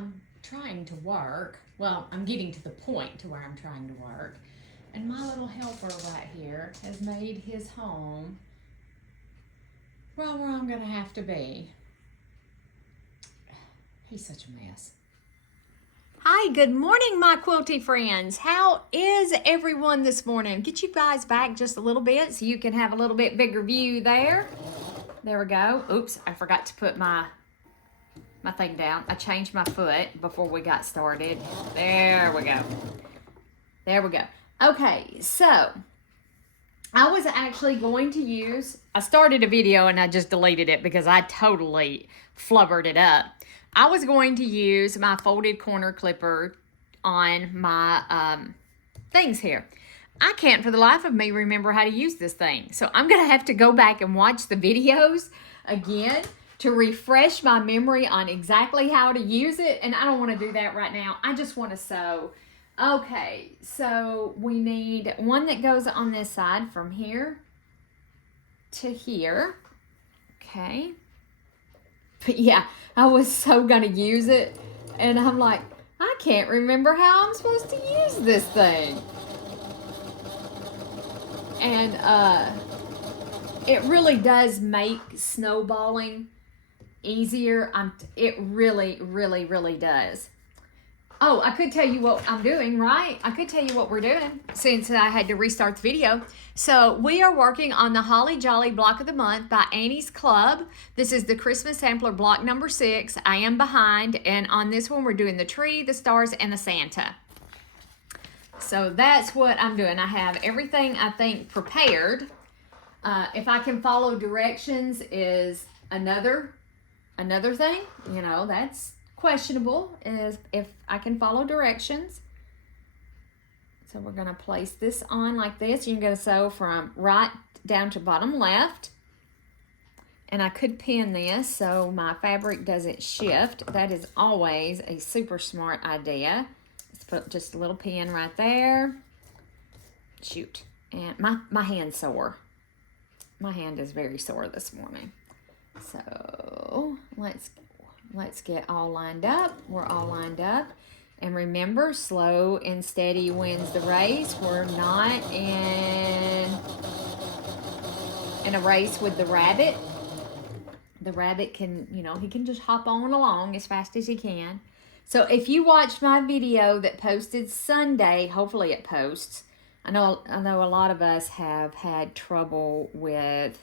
I'm trying to work. Well, I'm getting to the point to where I'm trying to work. And my little helper right here has made his home right where I'm going to have to be. He's such a mess. Hi, good morning, my quilty friends. How is everyone this morning? Get you guys back just a little bit so you can have a little bit bigger view there. There we go. Oops, I forgot to put my thing down. I changed my foot before we got started. There we go. There we go. Okay, so I was actually going to use, I started a video and I just deleted it because I totally flubbered it up. I was going to use my folded corner clipper on my things here. I can't for the life of me remember how to use this thing. So I'm going to have to go back and watch the videos again to refresh my memory on exactly how to use it. And I don't want to do that right now. I just want to sew. Okay, so we need one that goes on this side from here to here. Okay. But yeah, I was so going to use it. And I'm like, I can't remember how I'm supposed to use this thing. And it really does make snowballing easier. It really, really, really does. Oh, I could tell you what I'm doing, right? I could tell you what we're doing since I had to restart the video. So we are working on the Holly Jolly Block of the Month by Annie's Club. This is the Christmas Sampler block number 6. I am behind, and on this one we're doing the tree, the stars, and the Santa. So that's what I'm doing. I have everything, I think, prepared. If I can follow directions is another thing. You know, that's questionable, is if I can follow directions. So we're going to place this on like this. You're going to sew from right down to bottom left. And I could pin this so my fabric doesn't shift. That is always a super smart idea. Let's put just a little pin right there. Shoot. And my hand's sore. My hand is very sore this morning. So let's get all lined up. We're all lined up. And remember, slow and steady wins the race. We're not in a race with the rabbit. The rabbit can, you know, he can just hop on along as fast as he can. So if you watched my video that posted Sunday, hopefully it posts. I know a lot of us have had trouble with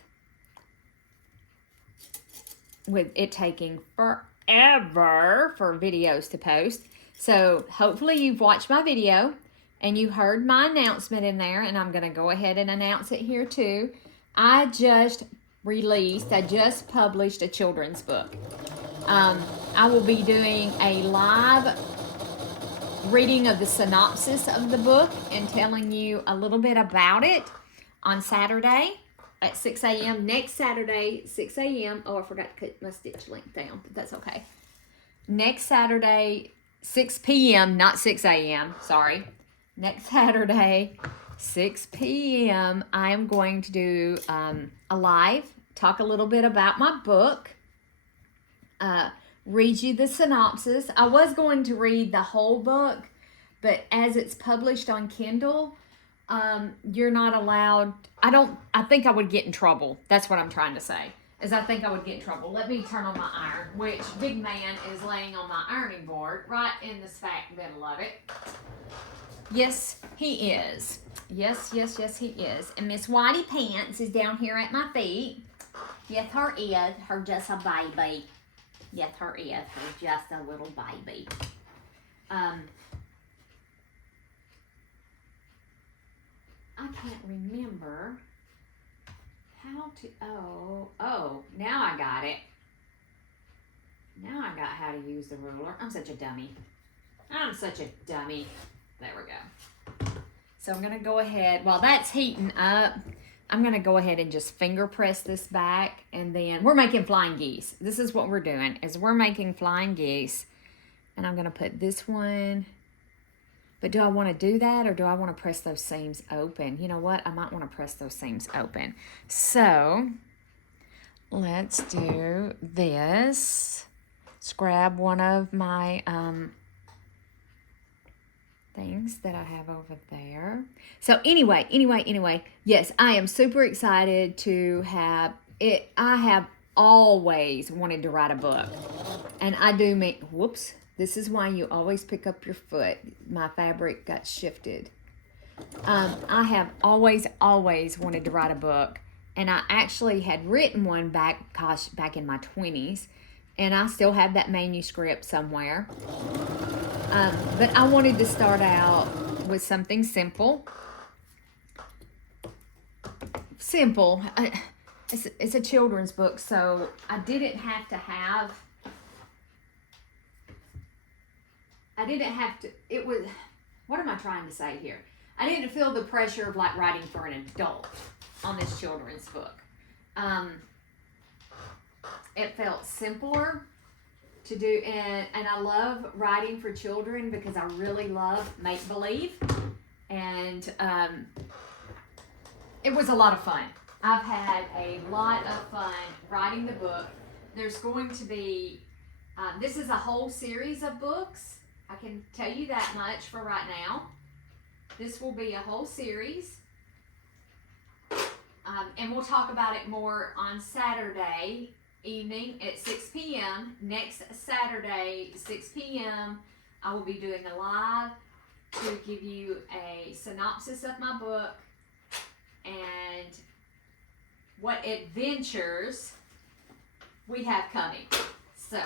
it taking forever for videos to post. So hopefully you've watched my video and you heard my announcement in there, and I'm going to go ahead and announce it here too. I just published a children's book. I will be doing a live reading of the synopsis of the book and telling you a little bit about it on Saturday at 6 a.m. Next Saturday, 6 a.m. Oh, I forgot to cut my stitch length down, but that's okay. Next Saturday, 6 p.m., not 6 a.m., sorry. Next Saturday, 6 p.m., I am going to do a live, talk a little bit about my book, read you the synopsis. I was going to read the whole book, but as it's published on Kindle, you're not allowed. I think I would get in trouble. That's what I'm trying to say, is I think I would get in trouble. Let me turn on my iron, which Big Man is laying on my ironing board right in the smack middle of it. Yes, he is. Yes, he is. And Miss Whitey Pants is down here at my feet. Yes, her is. Her just a baby. Yes, her is. Her just a little baby. I can't remember how to, oh, now I got it. Now I got how to use the ruler. I'm such a dummy. There we go. So I'm going to go ahead, while that's heating up, I'm going to go ahead and just finger press this back, and then we're making flying geese. This is what we're doing, is we're making flying geese. And I'm going to put this one, but do I want to do that, or do I want to press those seams open? You know what? I might want to press those seams open. So let's do this. Let's grab one of my things that I have over there. So anyway, yes, I am super excited to have it. I have always wanted to write a book. And I do make, whoops, this is why you always pick up your foot. My fabric got shifted. I have always wanted to write a book. And I actually had written one back in my 20s. And I still have that manuscript somewhere. But I wanted to start out with something simple. It's a children's book, so I didn't have to, it was, what am I trying to say here? I didn't feel the pressure of like writing for an adult on this children's book. It felt simpler to do, and I love writing for children because I really love make-believe, and it was a lot of fun. I've had a lot of fun writing the book. There's going to be, this is a whole series of books. I can tell you that much for right now. This will be a whole series. And we'll talk about it more on Saturday evening at 6 p.m. Next Saturday, 6 p.m., I will be doing a live to give you a synopsis of my book and what adventures we have coming. So,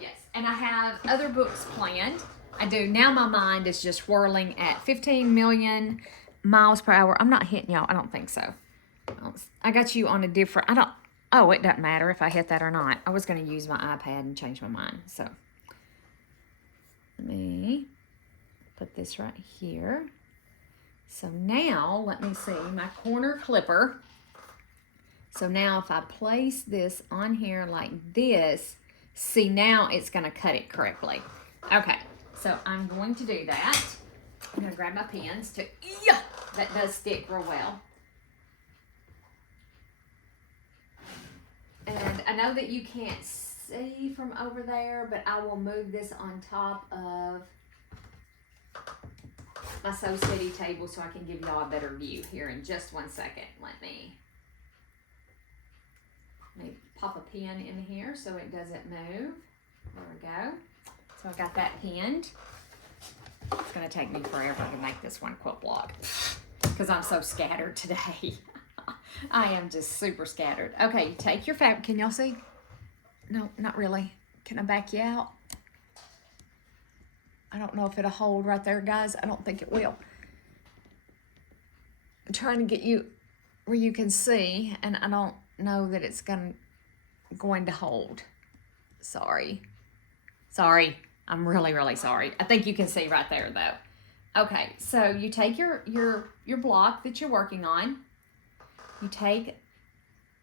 yes. And I have other books planned. I do. Now my mind is just whirling at 15 million miles per hour. I'm not hitting y'all. I don't think so. I got you on a different, oh, it doesn't matter if I hit that or not. I was going to use my iPad and change my mind. So, let me put this right here. So now, let me see, my corner clipper. So now if I place this on here like this, see now it's going to cut it correctly. Okay, so I'm going to do that. I'm going to grab my pins to, yeah, that does stick real well. And I know that you can't see from over there, but I will move this on top of my Sew Steady table so I can give y'all a better view here in just 1 second. Let me pop a pin in here so it doesn't move. There we go. So I got that pinned. It's going to take me forever to make this one quilt block because I'm so scattered today. I am just super scattered. Okay, you take your fabric. Can y'all see? No, not really. Can I back you out? I don't know if it'll hold right there, guys. I don't think it will. I'm trying to get you where you can see, and I don't know that it's going to hold. Sorry. I'm really sorry. I think you can see right there, though. Okay, so you take your block that you're working on. You take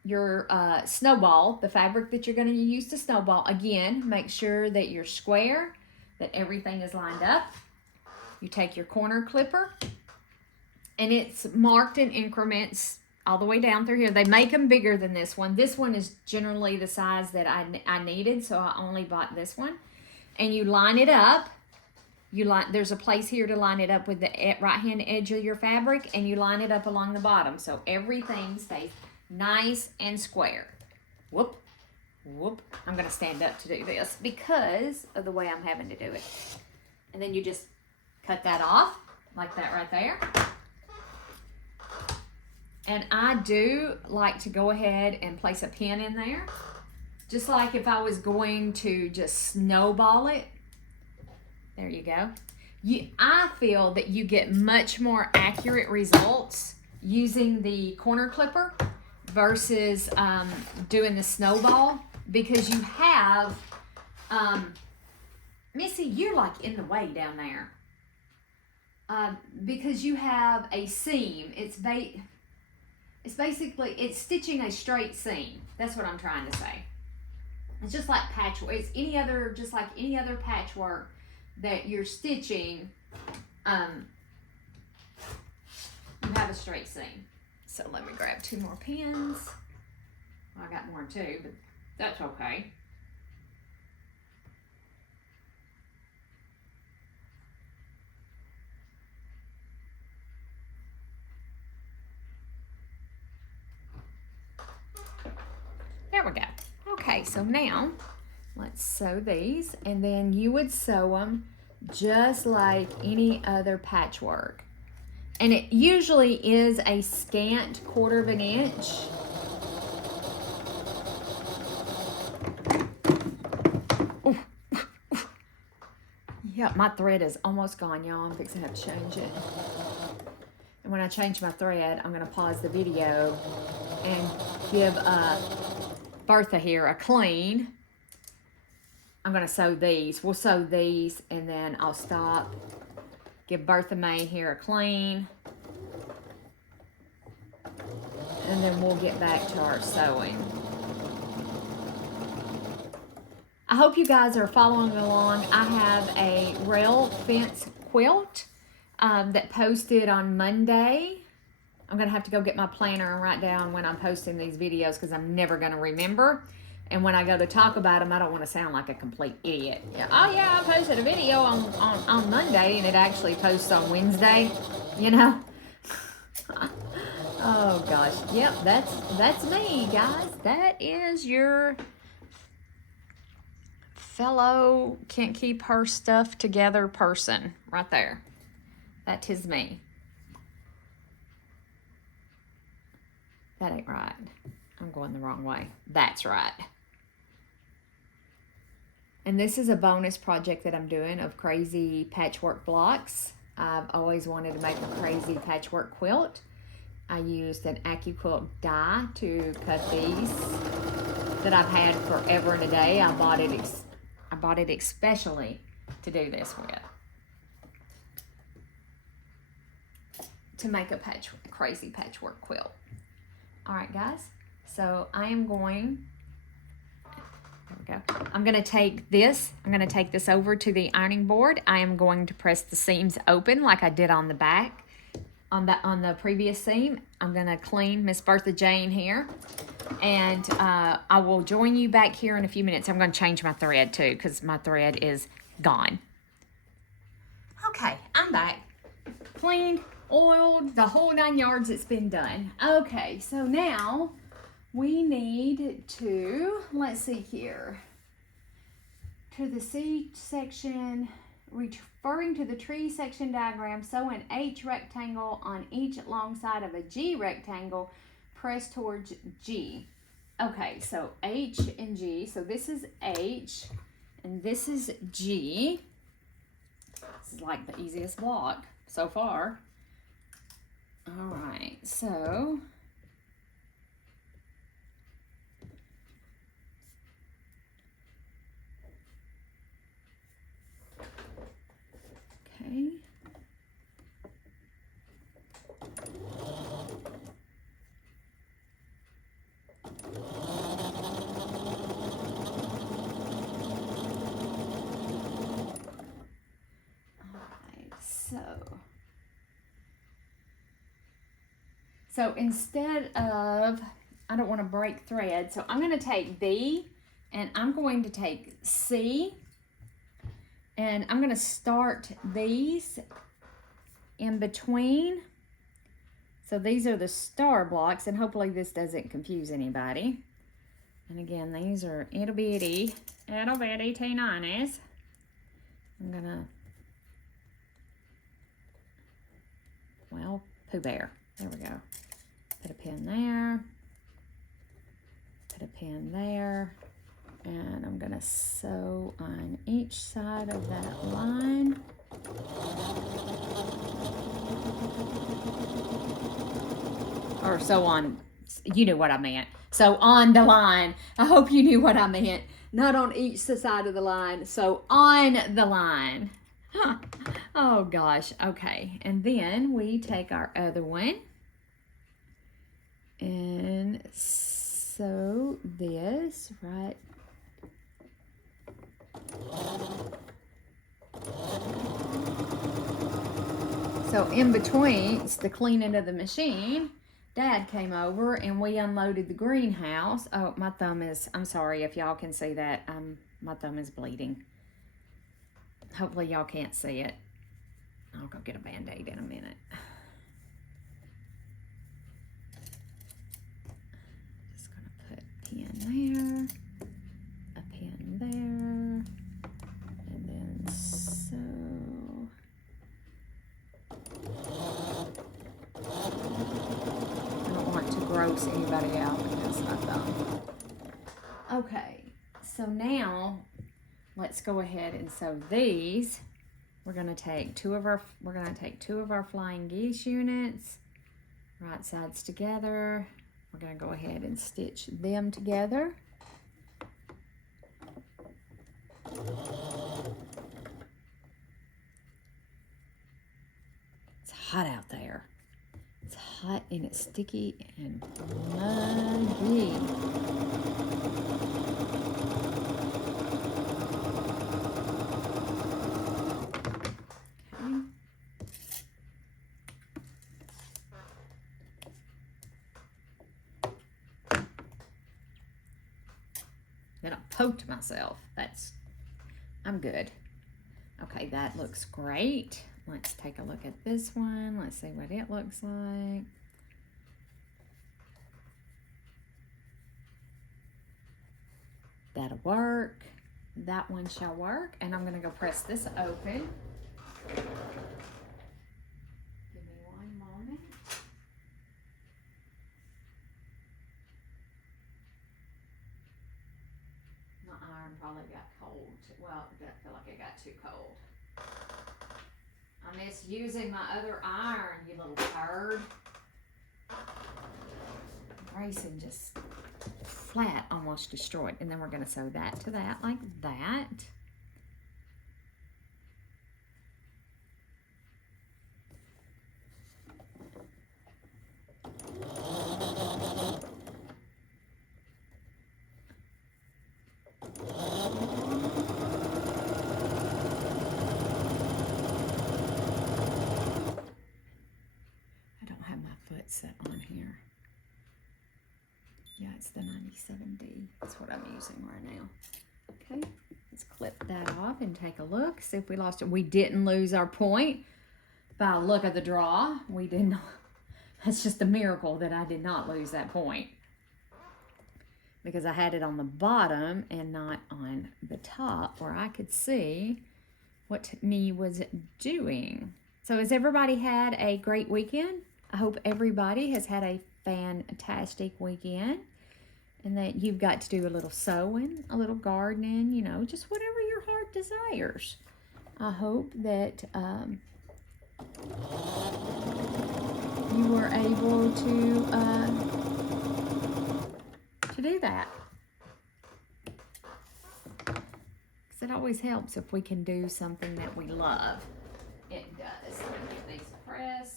your snowball, the fabric that you're going to use to snowball. Again, make sure that you're square, that everything is lined up. You take your corner clipper, and it's marked in increments all the way down through here. They make them bigger than this one. This one is generally the size that I needed, so I only bought this one. And you line it up. There's a place here to line it up with the right-hand edge of your fabric, and you line it up along the bottom so everything stays nice and square. Whoop. I'm going to stand up to do this because of the way I'm having to do it. And then you just cut that off like that right there. And I do like to go ahead and place a pin in there, just like if I was going to just snowball it. There you go. I feel that you get much more accurate results using the corner clipper versus doing the snowball because you have, Missy, you're like in the way down there. Because you have a seam. It's basically, it's stitching a straight seam. That's what I'm trying to say. It's just like patchwork. It's just like any other patchwork that you're stitching, you have a straight seam. So let me grab 2 more pins. Well, I got more too, but that's okay. There we go. Okay, so now let's sew these, and then you would sew them just like any other patchwork. And it usually is a scant 1/4 of an inch. Yeah, my thread is almost gone, y'all. I'm fixing to have to change it. And when I change my thread, I'm going to pause the video and give Bertha here a clean. I'm going to sew these. We'll sew these, and then I'll stop. Give Bertha May here a clean. And then we'll get back to our sewing. I hope you guys are following along. I have a rail fence quilt that posted on Monday. I'm going to have to go get my planner and write down when I'm posting these videos because I'm never going to remember. And when I go to talk about them, I don't want to sound like a complete idiot. Yeah, oh yeah, I posted a video on Monday and it actually posts on Wednesday, you know? Oh gosh, yep, that's me, guys. That is your fellow can't keep her stuff together person right there. That is me. That ain't right. I'm going the wrong way. That's right. And this is a bonus project that I'm doing of crazy patchwork blocks. I've always wanted to make a crazy patchwork quilt. I used an AccuQuilt die to cut these that I've had forever and a day. I bought it especially to do this with. To make a crazy patchwork quilt. All right, guys. So I am going, there we go. I'm going to take this over to the ironing board. I am going to press the seams open like I did on the back, on the previous seam. I'm going to clean Miss Bertha Jane here. And I will join you back here in a few minutes. I'm going to change my thread too because my thread is gone. Okay, I'm back. Cleaned, oiled, the whole 9 yards. It's been done. Okay, so now we need to, let's see here, to the C section, referring to the tree section diagram, sew an H rectangle on each long side of a G rectangle, press towards G. Okay, so H and G, so this is H and this is G. This is like the easiest block so far. All right, so okay. So instead of, I don't want to break thread, so I'm going to take B and I'm going to take C and I'm going to start these in between. So these are the star blocks, and hopefully this doesn't confuse anybody. And again, these are ittle bitty T90s. I'm going to, well, Pooh Bear. There we go. Put a pin there. Put a pin there. And I'm going to sew on each side of that line. Or sew on, you knew what I meant. So on the line. I hope you knew what I meant. Not on each side of the line. So on the line. Huh. Oh gosh. Okay. And then we take our other one and sew this right. So in between, it's the cleaning of the machine. Dad came over and we unloaded the greenhouse. Oh, my thumb is, I'm sorry if y'all can see that. My thumb is bleeding. Hopefully y'all can't see it. I'll go get a Band-Aid in a minute. Just gonna put pin gross anybody out because I thumb. Okay, so now let's go ahead and sew these. We're gonna take two of our flying geese units, right sides together. We're gonna go ahead and stitch them together. It's hot out there. It's hot and it's sticky and muggy. Okay. Then I poked myself. I'm good. Okay, that looks great. Let's take a look at this one. Let's see what it looks like. That'll work. That one shall work. And I'm gonna go press this open. Give me one moment. My iron probably got cold. Well, I feel like it got too cold. I miss using my other iron, you little turd. Grayson just flat almost destroyed. And then we're going to sew that to that like that. Set on here. Yeah, it's the 97D. That's what I'm using right now. Okay, let's clip that off and take a look. See if we lost it. We didn't lose our point by a look at the draw. We did not. That's just a miracle that I did not lose that point because I had it on the bottom and not on the top where I could see what me was doing. So has everybody had a great weekend? I hope everybody has had a fantastic weekend and that you've got to do a little sewing, a little gardening, you know, just whatever your heart desires. I hope that you were able to do that. Because it always helps if we can do something that we love. It does. Let me get these pressed.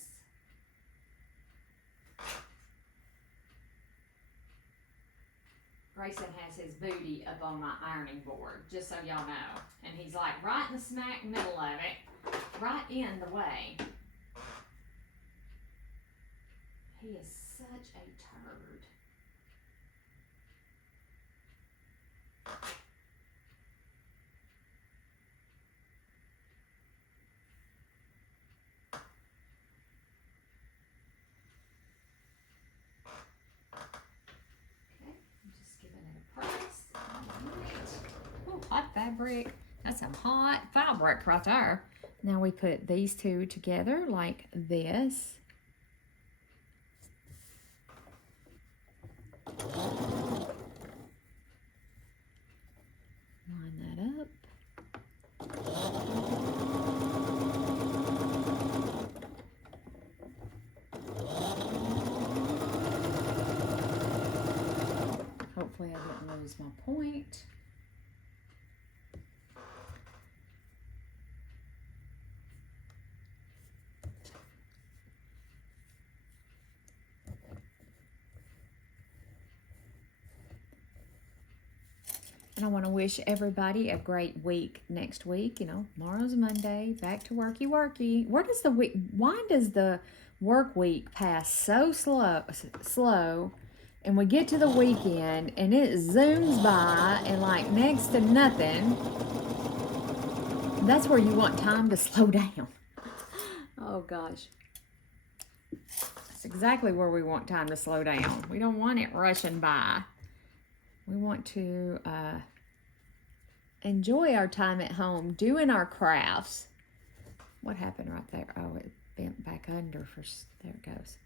Grayson has his booty up on my ironing board, just so y'all know. And he's like right in the smack middle of it, right in the way. He is such a turd. Hot fabric. That's some hot fabric right there. Now we put these two together like this. Line that up. Hopefully I didn't lose my point. And I want to wish everybody a great week next week. You know, tomorrow's Monday, back to worky worky. Why does the work week pass so slow and we get to the weekend and it zooms by and like next to nothing? That's where you want time to slow down. Oh gosh. That's exactly where we want time to slow down. We don't want it rushing by. We want to enjoy our time at home doing our crafts. What happened right there? Oh, it bent back under for, there it goes.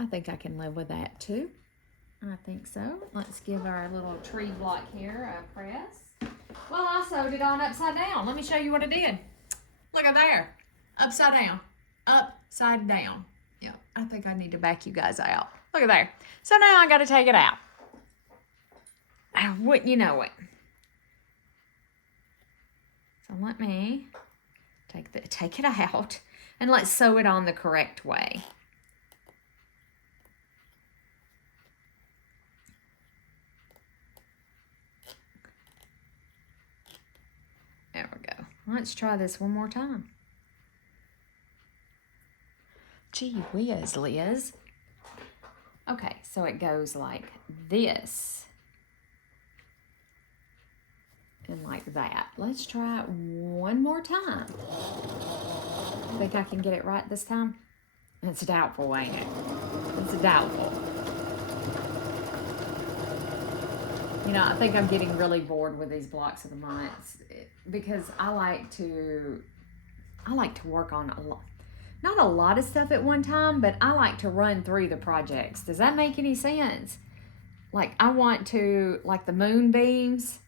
I think I can live with that too. I think so. Let's give our little tree block here a press. Well, I sewed it on upside down. Let me show you what I did. Look up there. Upside down. Upside down. Yeah, I think I need to back you guys out. Look at there. So now I got to take it out. Wouldn't you know it? So let me take it out and let's sew it on the correct way. There we go. Let's try this one more time. Gee whiz, Liz. Okay, so it goes like this. And like that. Let's try it one more time. Think I can get it right this time? It's doubtful, ain't it? It's doubtful. You know, I think I'm getting really bored with these blocks of the months because I like to work on not a lot of stuff at one time, but I like to run through the projects. Does that make any sense? Like I want to, like the moonbeams,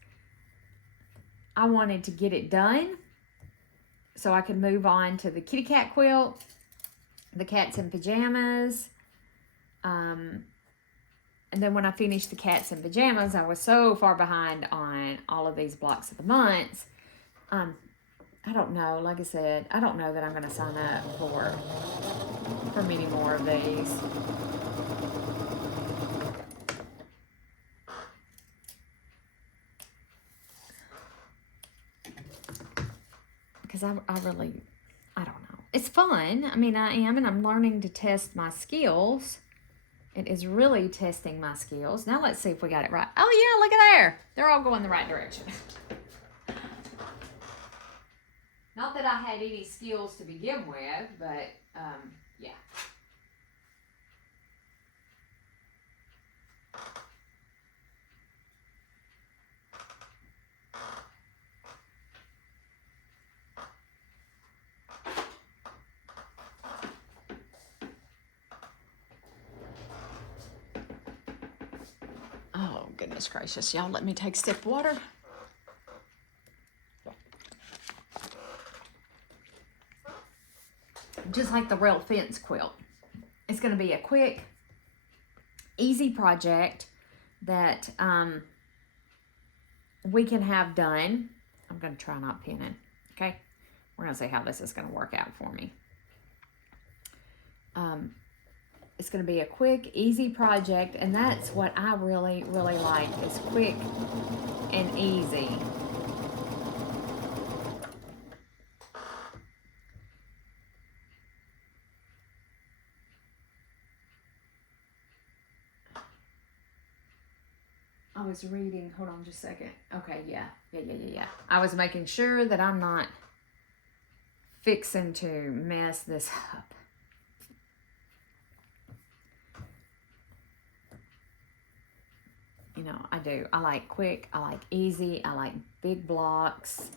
I wanted to get it done so I could move on to the kitty cat quilt, the cats in pajamas, and then when I finished the cats in pajamas, I was so far behind on all of these blocks of the months. I don't know, like I said, I don't know that I'm going to sign up for many more of these. Because I don't know. It's fun. I mean, I am, and I'm learning to test my skills. It is really testing my skills. Now let's see if we got it right. Oh yeah, look at there. They're all going the right direction. Not that I had any skills to begin with, but yeah. Oh, goodness gracious. Y'all let me take a sip of water. Just like the rail fence quilt. It's going to be a quick, easy project that we can have done. I'm going to try not pinning. Okay? We're going to see how this is going to work out for me. It's going to be a quick, easy project, and that's what I really, really like, is quick and easy. I was reading, hold on just a second. Okay, yeah. I was making sure that I'm not fixing to mess this up. You know, I do. I like quick, I like easy, I like big blocks.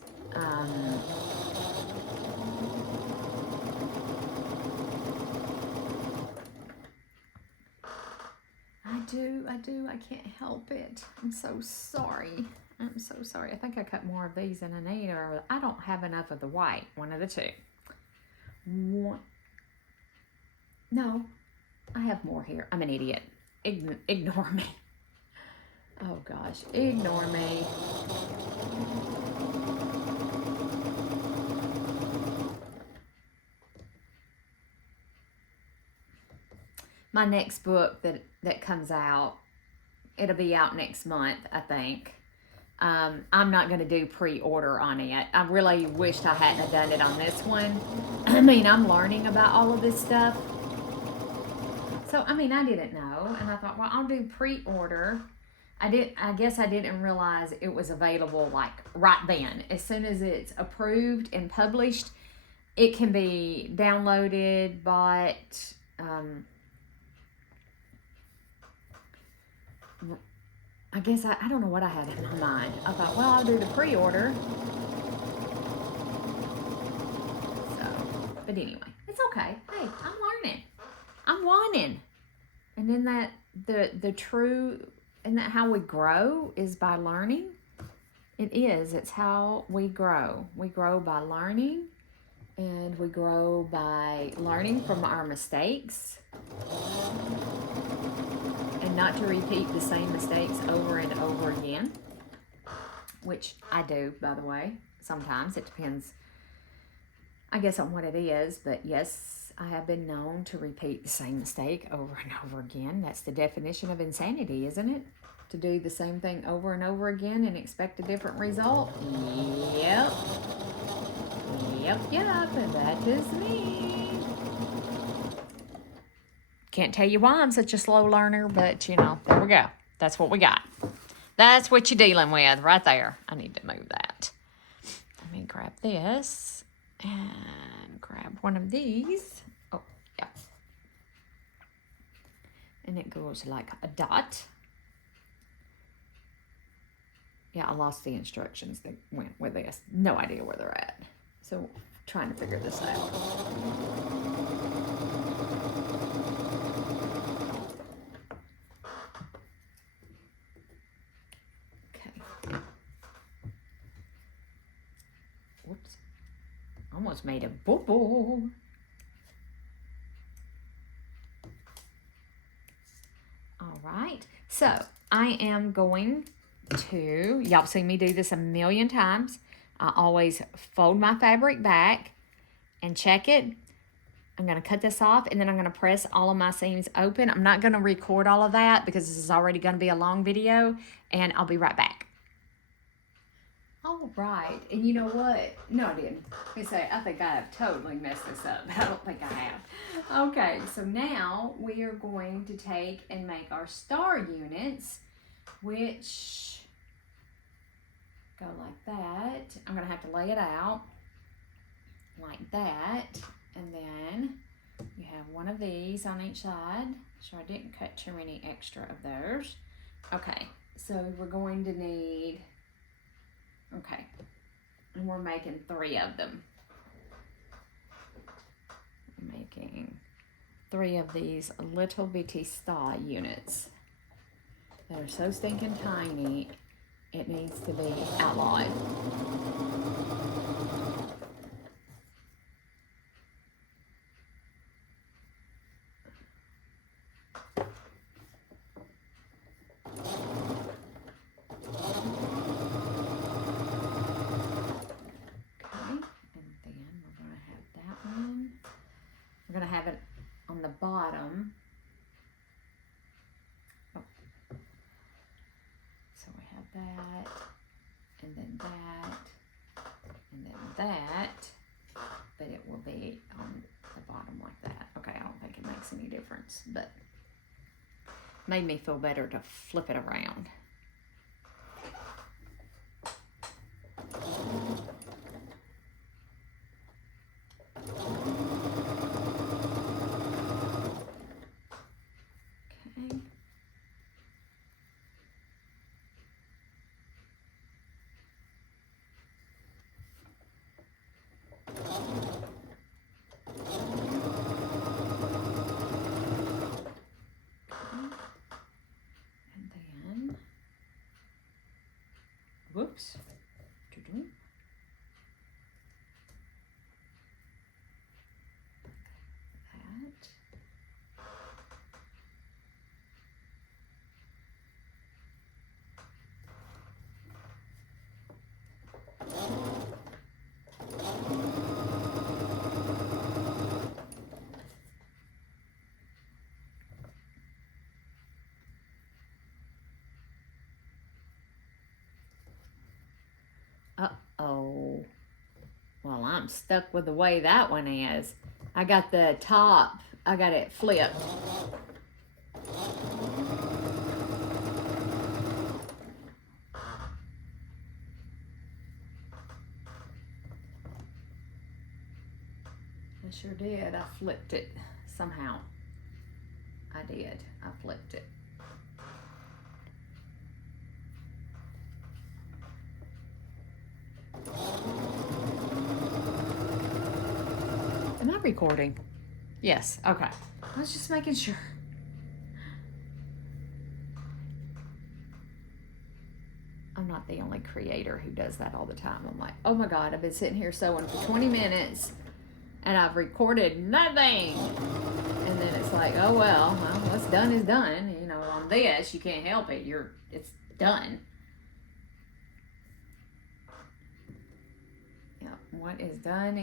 I do. I can't help it. I'm so sorry. I'm so sorry. I think I cut more of these than I need, or I don't have enough of the white. One of the two. No, I have more here. I'm an idiot. Ignore me. Oh gosh, ignore me. My next book that comes out, it'll be out next month, I think. I'm not going to do pre-order on it. I really wished I hadn't have done it on this one. I mean, I'm learning about all of this stuff. So, I mean, I didn't know. And I thought, well, I'll do pre-order. I guess I didn't realize it was available like right then. As soon as it's approved and published, it can be downloaded, bought, I guess I don't know what I had in my mind. I thought, well, I'll do the pre-order. So, but anyway, it's okay. Hey, I'm learning. I'm whining. And isn't that isn't that how we grow, is by learning? It is. It's how we grow. We grow by learning, and we grow by learning from our mistakes and not to repeat the same mistakes over and over again, which I do, by the way. Sometimes it depends, I guess, on what it is, but yes, I have been known to repeat the same mistake over and over again. That's the definition of insanity, isn't it? To do the same thing over and over again and expect a different result? Yep. Yep, and that is me. Can't tell you why I'm such a slow learner, but you know, there we go. That's what we got. That's what you're dealing with right there. I need to move that. Let me grab this and grab one of these. Oh, yeah. And it goes like a dot. Yeah, I lost the instructions that went with this. No idea where they're at. So, trying to figure this out. Okay. Whoops. Almost made a boo-boo. All right. So, I am going to, y'all have seen me do this a million times. I always fold my fabric back and check it. I'm going to cut this off, and then I'm going to press all of my seams open. I'm not going to record all of that because this is already going to be a long video, and I'll be right back. All right, and you know what? No, I didn't. I think I have totally messed this up. I don't think I have. Okay, so now we are going to take and make our star units, which go like that. I'm going to have to lay it out like that. And then you have one of these on each side. So I didn't cut too many extra of those. Okay, so we're going to need, okay, and we're making 3 of them. I'm making 3 of these little bitty star units. They're so stinking tiny, it needs to be outlawed. We're going to have it on the bottom. Oh. So we have that, and then that, and then that, but it will be on the bottom like that. Okay, I don't think it makes any difference, but made me feel better to flip it around. Whoops. That. Uh-oh. Well, I'm stuck with the way that one is. I got the top, I got it flipped. I sure did. I flipped it somehow. I did. I flipped it. Am I recording? Yes. Okay. I was just making sure. I'm not the only creator who does that all the time. I'm like, oh my God, I've been sitting here sewing for 20 minutes and I've recorded nothing. And then it's like, oh well, what's done is done. You know, on this, you can't help it. It's done. Yeah, what is done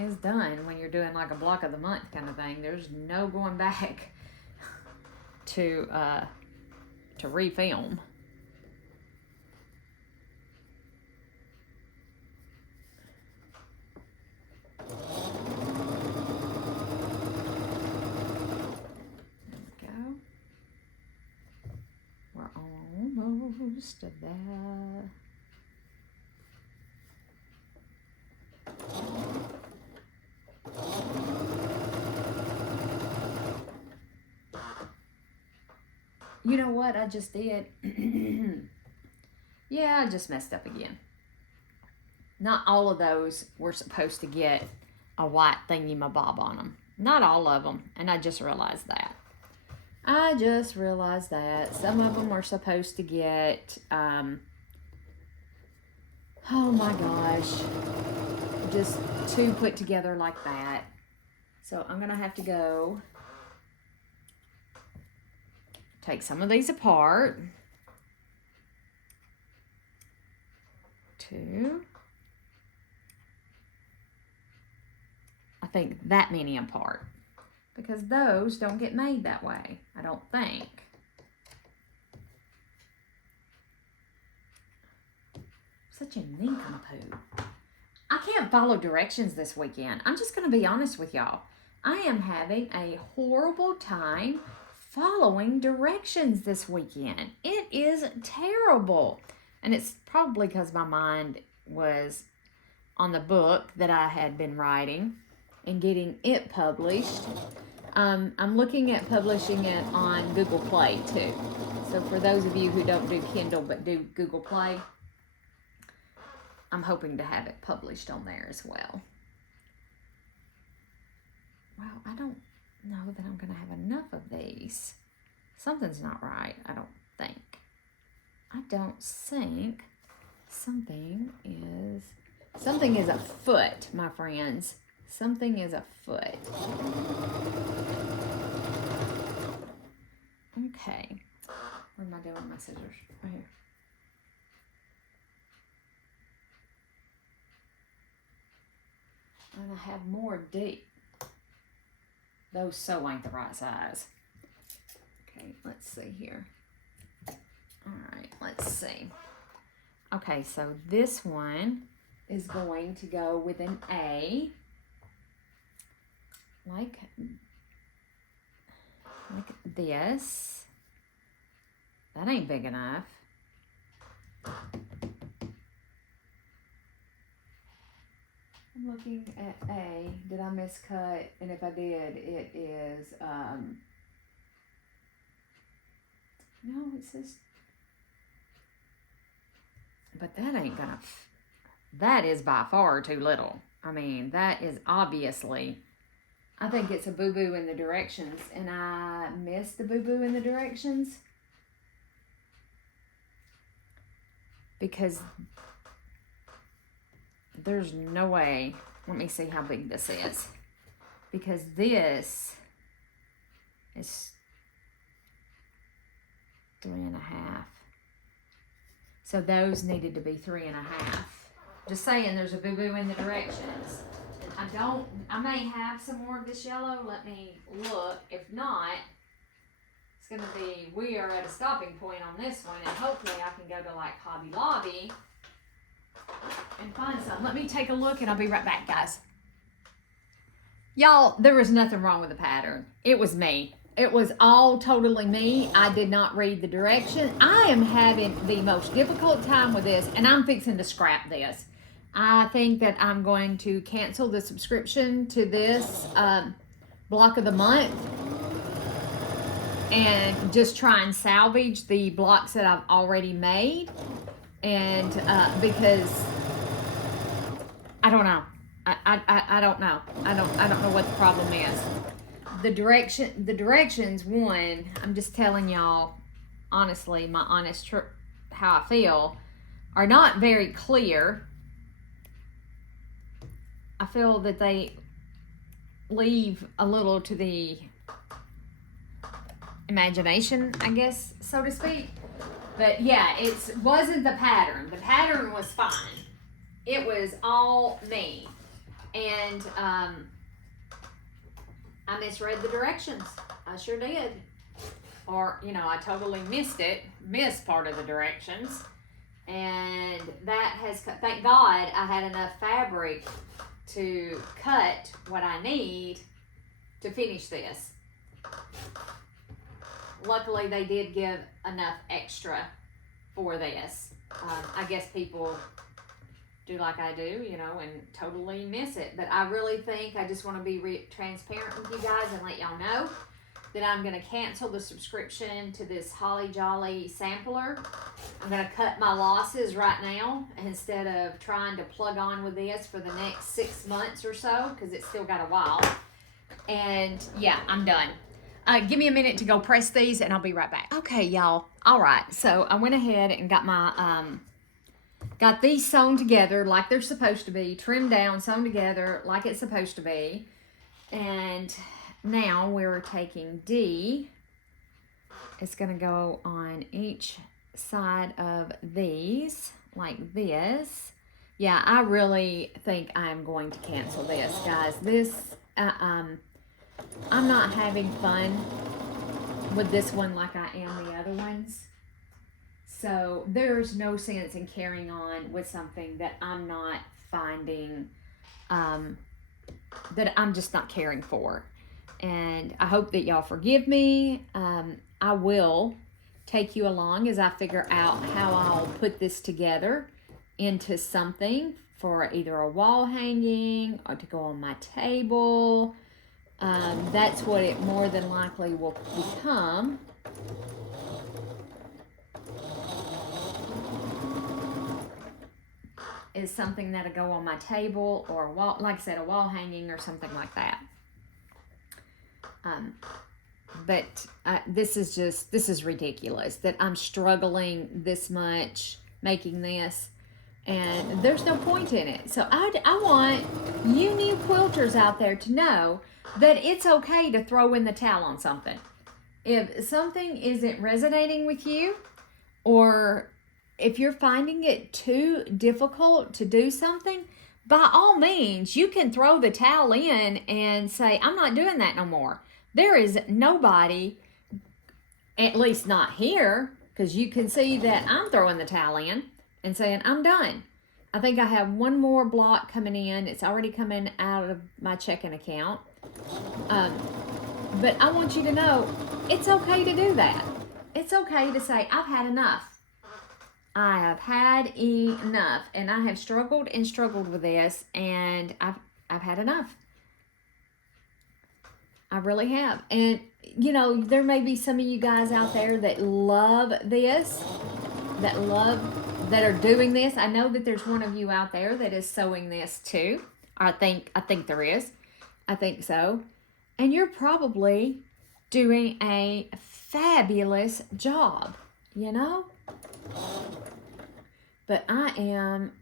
when you're doing like a block of the month kind of thing. There's no going back to refilm. Almost there. You know what I just did? Yeah, I just messed up again. Not all of those were supposed to get a white thingy-ma-bob on them. Not all of them, and I just realized that. Some of them were supposed to get, oh my gosh, just two put together like that. So I'm going to have to go take some of these apart. I think that many apart. Because those don't get made that way, I don't think. Such a nincompoop. I can't follow directions this weekend. I'm just going to be honest with y'all. I am having a horrible time following directions this weekend. It is terrible. And it's probably because my mind was on the book that I had been writing and getting it published. I'm looking at publishing it on Google Play too. So for those of you who don't do Kindle but do Google Play, I'm hoping to have it published on there as well. Well, I don't know that I'm going to have enough of these. Something's not right, I don't think. Something is afoot, my friends. Something is afoot. Okay. Where am I doing my scissors? Right here. And I have more deep. Those so ain't the right size. Okay, let's see here. All right, let's see. Okay, so this one is going to go with an A. Like this. That ain't big enough. I'm looking at A. Did I miscut? And if I did, it is, no, it says, but that ain't gonna, that is by far too little. I mean, that is obviously, I think it's a boo-boo in the directions, and I missed the boo-boo in the directions because there's no way. Let me see how big this is, because this is 3.5. So those needed to be 3.5. Just saying, there's a boo-boo in the directions. I may have some more of this yellow. Let me look. If not, it's going to be, we are at a stopping point on this one, and hopefully I can go to like Hobby Lobby and find some. Let me take a look and I'll be right back, guys. Y'all, there was nothing wrong with the pattern. It was me. It was all totally me. I did not read the direction. I am having the most difficult time with this, and I'm fixing to scrap this. I think that I'm going to cancel the subscription to this block of the month and just try and salvage the blocks that I've already made. And because I don't know. I don't know. I don't know what the problem is. The directions one, I'm just telling y'all honestly, my honest how I feel, are not very clear. I feel that they leave a little to the imagination, I guess, so to speak. But yeah, it wasn't the pattern. The pattern was fine. It was all me. And I misread the directions. I sure did. Or, you know, I totally missed part of the directions. And that has, thank God I had enough fabric to cut what I need to finish this. Luckily, they did give enough extra for this. I guess people do like I do, you know, and totally miss it. But I really think I just want to be transparent with you guys and let y'all know that I'm going to cancel the subscription to this Holly Jolly sampler. I'm going to cut my losses right now instead of trying to plug on with this for the next 6 months or so, because it's still got a while. And yeah, I'm done. Give me a minute to go press these and I'll be right back. Okay, y'all. All right. So I went ahead and got my, got these sewn together like they're supposed to be, trimmed down, sewn together like it's supposed to be. And now we're taking D. It's going to go on each side of these like this. Yeah, I really think I'm going to cancel this, guys. This, I'm not having fun with this one like I am the other ones. So there's no sense in carrying on with something that I'm not finding, that I'm just not caring for. And I hope that y'all forgive me. I will take you along as I figure out how I'll put this together into something for either a wall hanging or to go on my table. That's what it more than likely will become. Is something that'll go on my table or a wall, like I said, a wall hanging or something like that. But this is ridiculous that I'm struggling this much making this, and there's no point in it. So I want you new quilters out there to know that it's okay to throw in the towel on something. If something isn't resonating with you, or if you're finding it too difficult to do something, by all means, you can throw the towel in and say, I'm not doing that no more. There is nobody, at least not here, because you can see that I'm throwing the towel in and saying, I'm done. I think I have one more block coming in. It's already coming out of my checking account. But I want you to know, it's okay to do that. It's okay to say, I've had enough. I have had enough. And I have struggled and struggled with this, and I've had enough. I really have. And, you know, there may be some of you guys out there that love this, that are doing this. I know that there's one of you out there that is sewing this too. I think there is. I think so. And you're probably doing a fabulous job, you know? But I am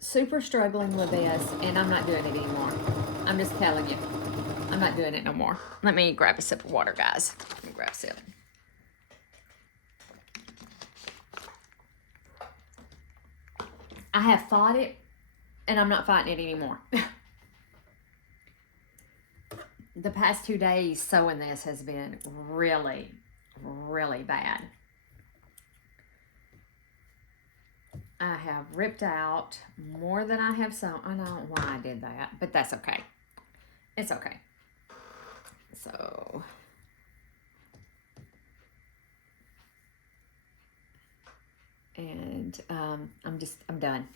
super struggling with this, and I'm not doing it anymore. I'm just telling you. I'm not doing it no more. Let me grab a sip of water, guys. Let me grab a sip. I have fought it, and I'm not fighting it anymore. The past 2 days sewing this has been really, really bad. I have ripped out more than I have sewn. I don't know why I did that, but that's okay. It's okay. So, and I'm done.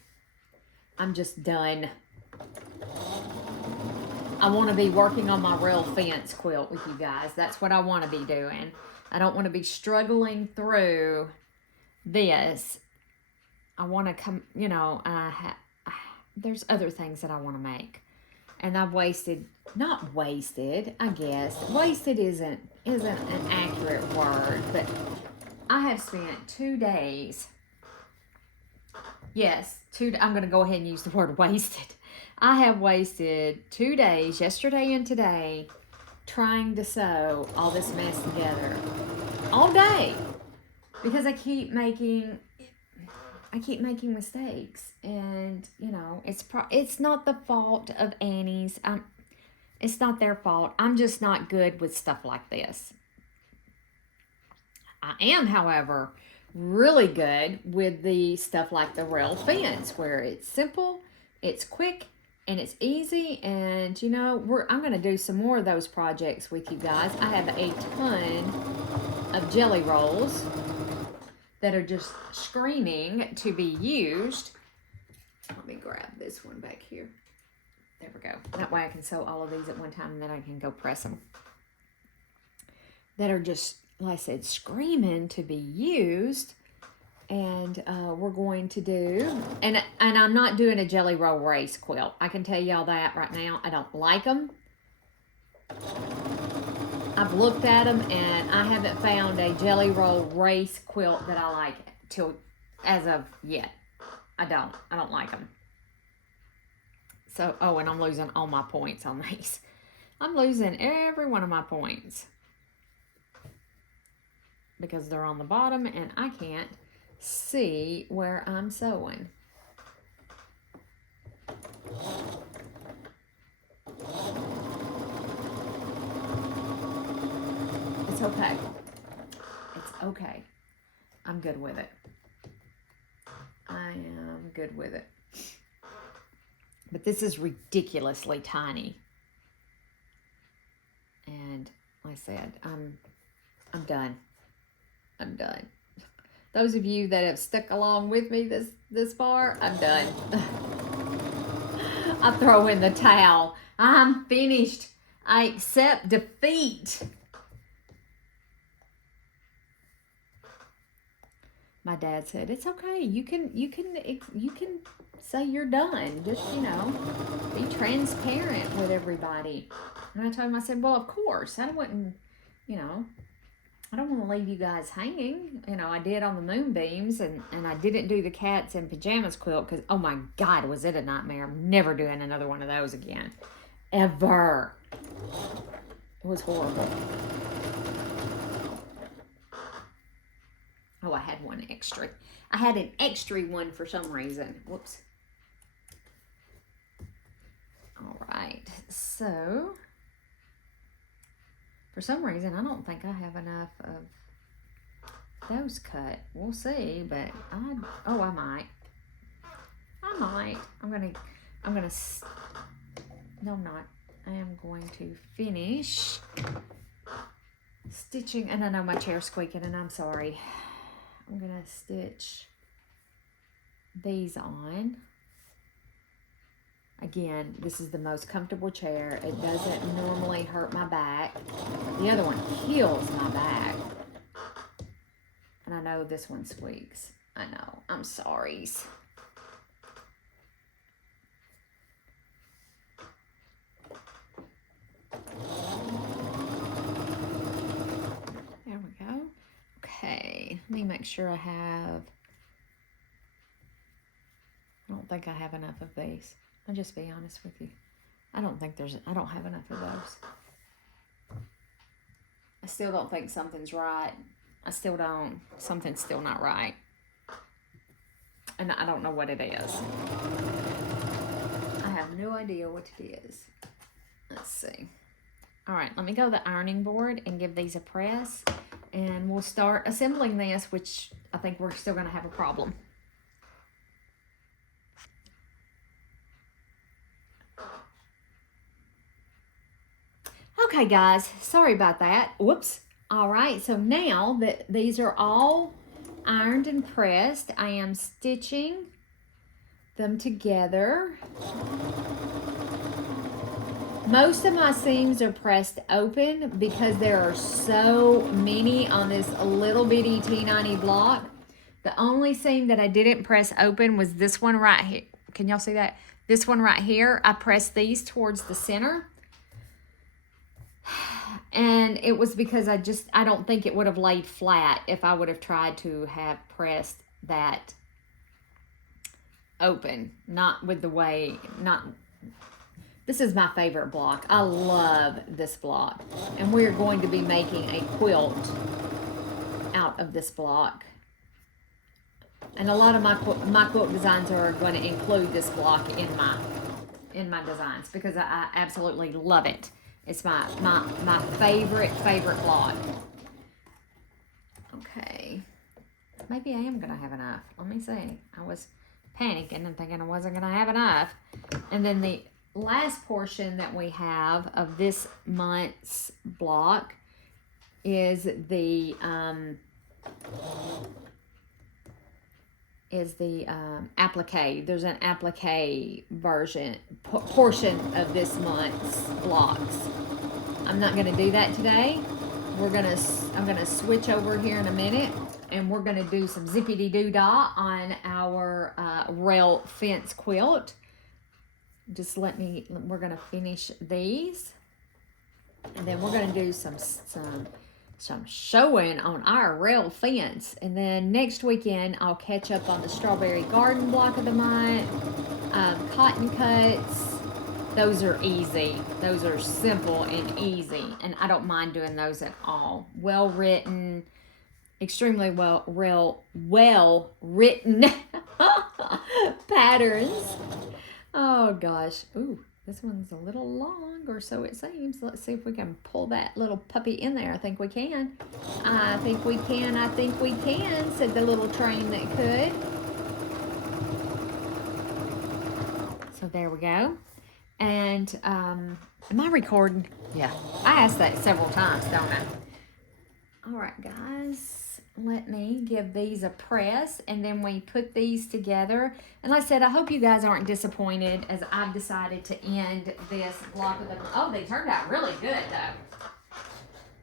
I'm just done. I want to be working on my real fence quilt with you guys. That's what I want to be doing. I don't want to be struggling through this. I want to come, you know, there's other things that I want to make. And I've not wasted, I guess. Wasted isn't an accurate word, but I have spent 2 days Yes, I'm going to go ahead and use the word wasted. I have wasted 2 days, yesterday and today, trying to sew all this mess together. All day. Because I keep making mistakes. And, you know, it's not the fault of Annie's. It's not their fault. I'm just not good with stuff like this. I am, however, really good with the stuff like the rail fence, where it's simple, it's quick, and it's easy. And you know, I'm going to do some more of those projects with you guys. I have a ton of jelly rolls that are just screaming to be used. Let me grab this one back here. There we go. That way I can sew all of these at one time, and then I can go press them. That are just, like I said, screaming to be used. And we're going to do, and I'm not doing a jelly roll race quilt. I can tell y'all that right now. I don't like them. I've looked at them, and I haven't found a jelly roll race quilt that I like as of yet. I don't like them. So, oh, and I'm losing all my points on these. I'm losing every one of my points because they're on the bottom, and I can't see where I'm sewing. It's okay. It's okay. I'm good with it. I am good with it. But this is ridiculously tiny. And like I said, I'm done. I'm done. Those of you that have stuck along with me this far, I'm done. I throw in the towel. I'm finished. I accept defeat. My dad said, "It's okay. You can say you're done. Just, you know, be transparent with everybody." And I told him, I said, "Well, of course. I wouldn't, you know, I don't want to leave you guys hanging. You know, I did on the moonbeams, and I didn't do the cats in pajamas quilt because, oh my God, was it a nightmare. I'm never doing another one of those again. Ever. It was horrible." Oh, I had one extra. I had an extra one for some reason. Whoops. All right. So, for some reason, I don't think I have enough of those cut. We'll see, but I might. No, I'm not. I am going to finish stitching, and I know my chair's squeaking, and I'm sorry. I'm going to stitch these on. Again, this is the most comfortable chair. It doesn't normally hurt my back. The other one kills my back. And I know this one squeaks. I know. I'm sorry. There we go. Okay, let me make sure I don't think I have enough of these. I'll just be honest with you. I don't have enough of those. I still don't think something's right. Something's still not right. And I don't know what it is. I have no idea what it is. Let's see. All right, let me go to the ironing board and give these a press. And we'll start assembling this, which I think we're still going to have a problem. Okay, guys, sorry about that. Whoops. All right, so now that these are all ironed and pressed, I am stitching them together. Most of my seams are pressed open because there are so many on this little bitty T90 block. The only seam that I didn't press open was this one right here. Can y'all see that? This one right here. I pressed these towards the center. And it was because I don't think it would have laid flat if I would have tried to have pressed that open, not with the way, this is my favorite block. I love this block. And we're going to be making a quilt out of this block. And a lot of my quilt designs are going to include this block in my designs because I absolutely love it. It's my favorite block. Okay. Maybe I am going to have enough. Let me see. I was panicking and thinking I wasn't going to have enough. And then the last portion that we have of this month's block is the applique. There's an applique portion of this month's blocks. I'm not going to do that today. I'm gonna switch over here in a minute, and we're gonna do some zippity-doo-dah on our rail fence quilt. We're gonna finish these, and then we're gonna do some showing on our rail fence. And then next weekend, I'll catch up on the strawberry garden block of the month, cotton cuts. Those are easy. Those are simple and easy, and I don't mind doing those at all. Well written, extremely well written patterns. Oh gosh. Ooh, this one's a little long, or so it seems. Let's see if we can pull that little puppy in there. I think we can. I think we can, said the little train that could. So there we go. And am I recording? Yeah. I asked that several times, don't I? All right, guys. Let me give these a press, and then we put these together. And like I said, I hope you guys aren't disappointed as I've decided to end this block of them. Oh, they turned out really good, though.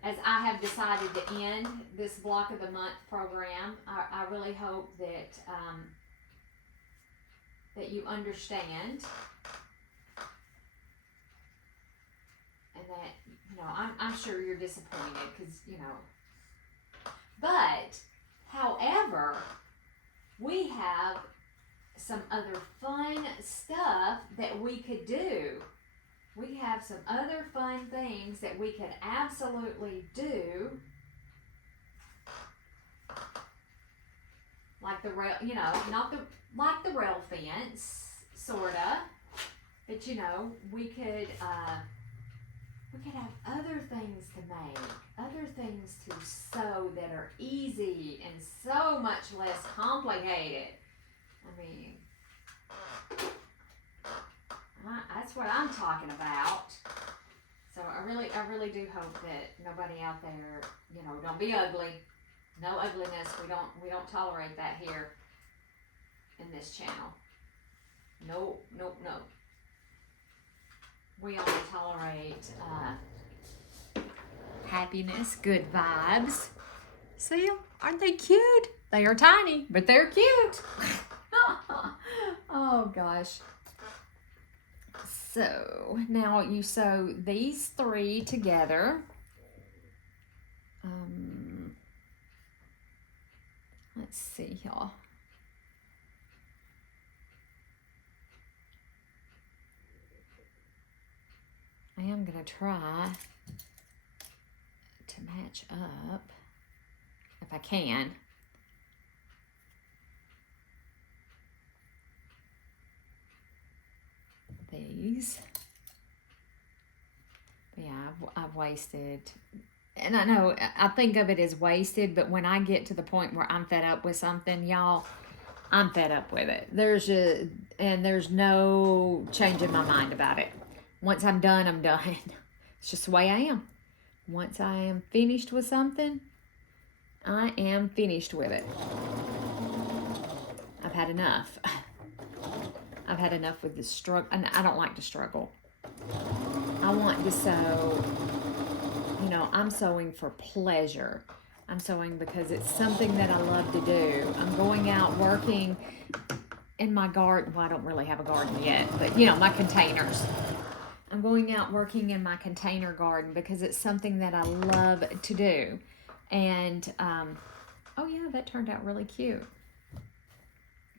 As I have decided to end this block of the month program, I really hope that that you understand. And that, you know, I'm sure you're disappointed because, you know. But, however, we have some other fun stuff that we could do. We have some other fun things that we could absolutely do. Like the rail, you know, like the rail fence, sorta. But, you know, we could have other things to make, other things to sew that are easy and so much less complicated. I mean, that's what I'm talking about. So I really do hope that nobody out there, you know, don't be ugly. No ugliness. We don't tolerate that here in this channel. Nope. We only tolerate happiness, good vibes. See them? Aren't they cute? They are tiny, but they're cute. Oh, gosh. So, now you sew these three together. Let's see, y'all. I am going to try to match up if I can. These. But yeah, I've wasted, and I know I think of it as wasted, but when I get to the point where I'm fed up with something, y'all, I'm fed up with it. There's no changing my mind about it. Once I'm done, I'm done. It's just the way I am. Once I am finished with something, I am finished with it. I've had enough. I've had enough with this struggle. And I don't like to struggle. I want to sew. You know, I'm sewing for pleasure. I'm sewing because it's something that I love to do. I'm going out working in my garden. Well, I don't really have a garden yet, but, you know, my containers. I'm going out working in my container garden because it's something that I love to do. And, oh yeah, that turned out really cute.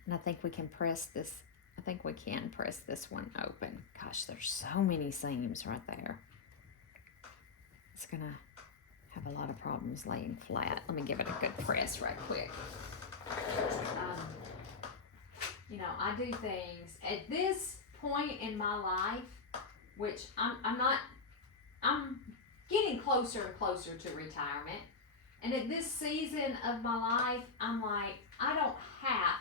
And I think we can press this I think we can press this one open. Gosh, there's so many seams right there. It's gonna have a lot of problems laying flat. Let me give it a good press right quick. You know, I do things at this point in my life, which I'm getting closer and closer to retirement. And at this season of my life, I'm like, I don't have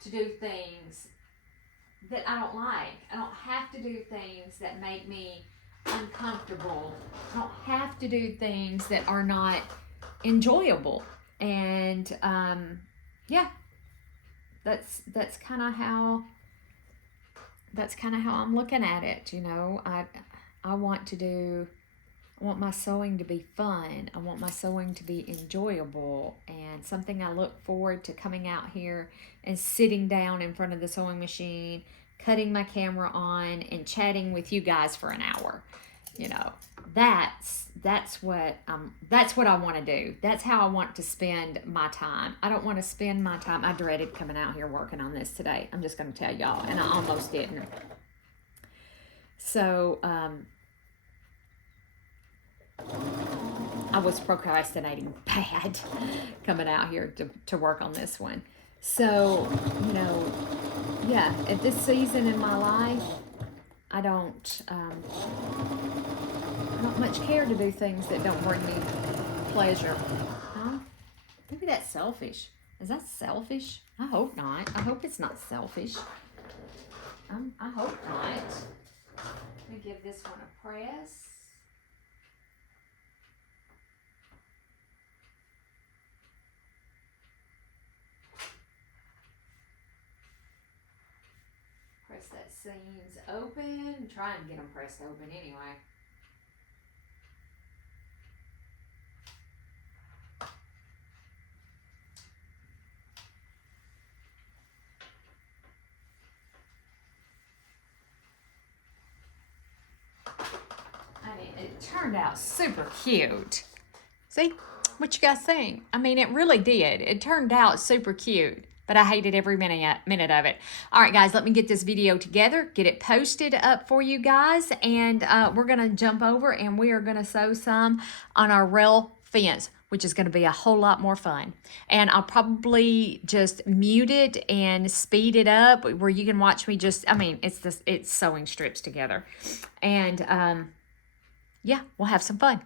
to do things that I don't like. I don't have to do things that make me uncomfortable. I don't have to do things that are not enjoyable. And yeah, that's kind of how I'm looking at it. You know, I want my sewing to be fun. I want my sewing to be enjoyable and something I look forward to coming out here and sitting down in front of the sewing machine, cutting my camera on and chatting with you guys for an hour. You know, that's what I want to do. That's how I want to spend my time. I don't want to spend my time. I dreaded coming out here working on this today. I'm just going to tell y'all, and I almost didn't. So, I was procrastinating bad coming out here to work on this one. So, you know, yeah, at this season in my life, I don't much care to do things that don't bring me pleasure. Huh? Maybe that's selfish. Is that selfish? I hope not. I hope it's not selfish. I hope not. Let me give this one a press. Press that seams open. Try and get them pressed open anyway. I mean, it turned out super cute. See? What you guys think? I mean, it really did. It turned out super cute. But I hated every minute of it. All right, guys, let me get this video together, get it posted up for you guys, and we're going to jump over and we are going to sew some on our rail fence, which is going to be a whole lot more fun. And I'll probably just mute it and speed it up where you can watch me just, I mean, it's sewing strips together. And yeah, we'll have some fun.